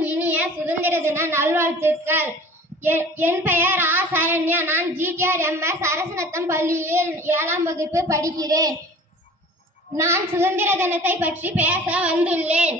அனைவருக்கும் இனிய சுதந்திர தின நல்வாழ்த்துக்கள். என் பெயர் ஆ. சரண்யா. நான் GTRMS அரசநத்தம் பள்ளியில் 7ஆம் வகுப்பு படிக்கிறேன். நான் சுதந்திர தினத்தை பற்றி பேச வந்துள்ளேன்.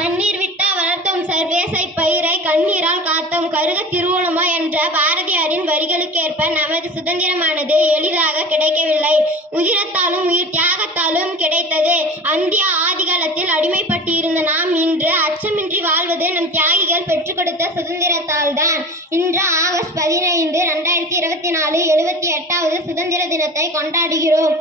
தண்ணீர் விட்டா வளர்த்தோம் சர்வேசை பயிரை கண்ணீரால் காத்தோம் கருக திருவோணமா என்ற பாரதியாரின் வரிகளுக்கேற்ப நமது சுதந்திரமானது எளிதாக கிடைக்கவில்லை. உதிரத்தாலும் உயிர் தியாகத்தாலும் கிடைத்தது. இந்திய ஆதிகாலத்தில் அடிமைப்பட்டு இருந்த நாம் இன்று அச்சமின்றி வாழ்வது நம் தியாகிகள் பெற்றுக் கொடுத்த சுதந்திரத்தால் தான். இன்று ஆகஸ்ட் 15, 2024 78வது சுதந்திர தினத்தை கொண்டாடுகிறோம்.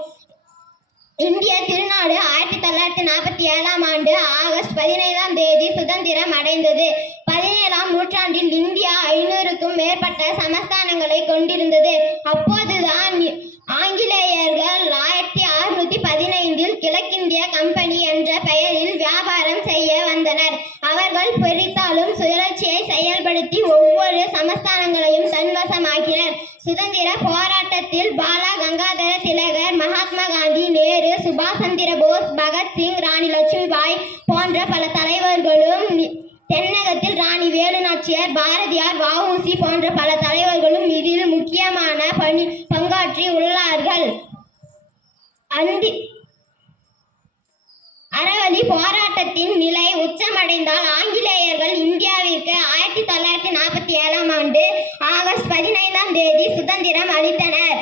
இந்திய திருநாடு 1947ஆம் ஆண்டு ஆகஸ்ட் 15ஆம் தேதி சுதந்திரம் அடைந்தது. 17ஆம் நூற்றாண்டில் இந்தியா 500க்கும் மேற்பட்ட சமஸ்தானங்களை கொண்டிருந்தது. அப்போதுதான் ஆங்கிலேயர்கள் 1615இல் கிழக்கிந்திய கம்பெனி என்ற பெயரில் வியாபாரம் செய்ய வந்தனர். அவர்கள் பிரித்தாளும் சுழற்சியை செயல்படுத்தி ஒவ்வொரு சமஸ்தானங்களையும் தன்வசமாக்கினர். சுதந்திர போராட்டத்தில் பாலா கங்காதர திலகர், மகாத்மா காந்தி, நேரு, சுபாஷ் சந்திர போஸ், பகத்சிங், ராணி லட்சுமிபாய் போன்ற பல தலைவர்களும், தென்னகத்தில் ராணி வேலு நாச்சியார், பாரதியார், வ.உ.சி போன்ற பல தலைவர்களும் இதில் முக்கியமான பங்காற்றி உள்ளார்கள். அறவழி போராட்டத்தின் நிலை உச்சமடைந்தால் ஆங்கிலேயர்கள் இந்தியாவிற்கு 1947ஆம் ஆண்டு ஆகஸ்ட் 15ஆம் தேதி சுதந்திரம் அளித்தனர்.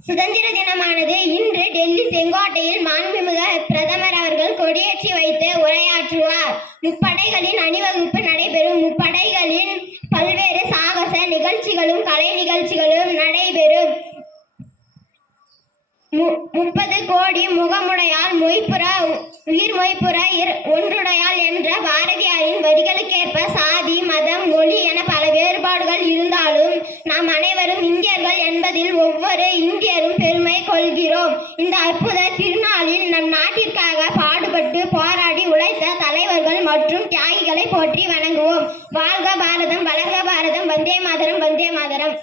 சுதந்திர தினமானது இன்று டெல்லி செங்கோட்டையில் மாண்புமிகு பிரதமர் அவர்கள் கொடியேற்றி வைத்து உரையாற்றுவார். முப்படைகளின் அணிவகுப்பு நடைபெறும். முப்படைகளின் பல்வேறு சாகச நிகழ்ச்சிகளும் கலை நிகழ்ச்சிகளும் நடைபெறும். 30 கோடி முகமுடையாள் மொய்ப்புற உயிர் மொய்ப்புற ஒன்றுடையாள் என்ற பாரதியாரின் வரிகளுக்கேற்ப சாதி, மதம், மொழி என பல வேறுபாடுகள் இருந்தாலும் நாம் அனைவரும் இந்தியர்கள் என்பதில் ஒவ்வொரு இந்தியரும் பெருமை கொள்கிறோம். இந்த அற்புத திருநாளில் நம் நாட்டிற்காக பாடுபட்டு போராடி உழைத்த தலைவர்கள் மற்றும் தியாகிகளை போற்றி வணங்குவோம். வாழ்க பாரதம், வளர்க பாரதம். வந்தே மாதரம், வந்தே மாதரம்.